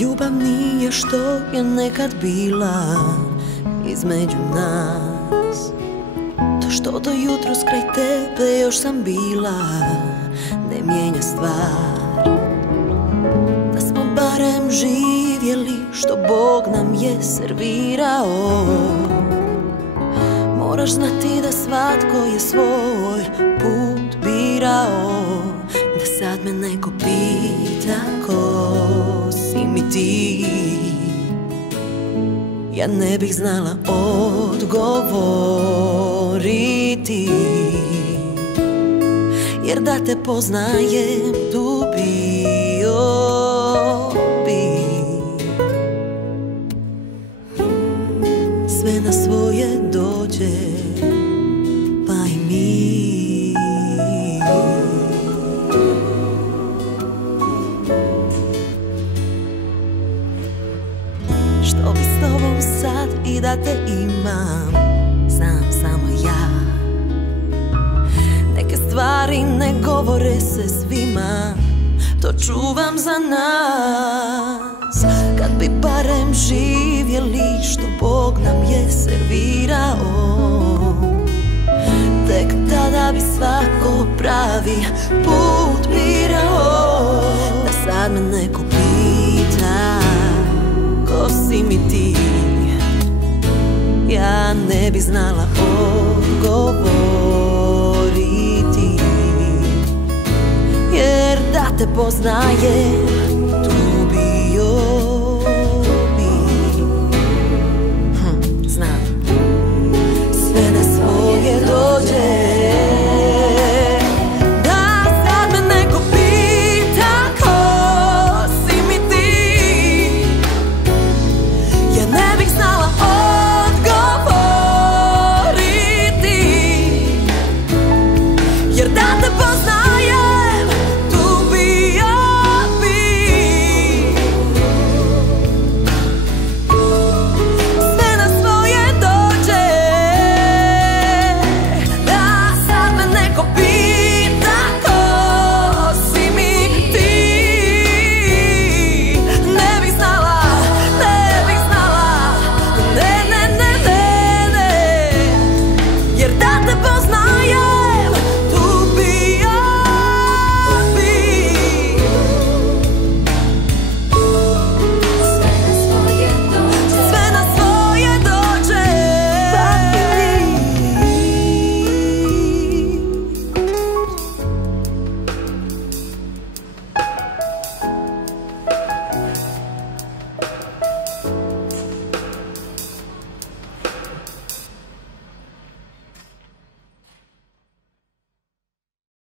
Ljubav nije što je nekad bila između nas. To što do jutros kraj tebe još sam bila ne mijenja stvar. Da smo barem živjeli što Bog nam je servirao. Moraš znati da svatko je svoj put birao. Da sad me neko pita ko si mi ti, ja ne bih znala odgovoriti. Jer da te poznajem tu bio bi sve na svoje dođe, pa i mi. Što bi s tobom sad i da te imam, znam samo ja. Neke stvari ne govore se svima, to čuvam za nas. Kad bi barem živjeli što Bog nam je servirao, tek tada bi svako pravi put birao. Da sad me neko pita ko si mi ti, ja ne bi znala odgovoriti. Jer da te poznajem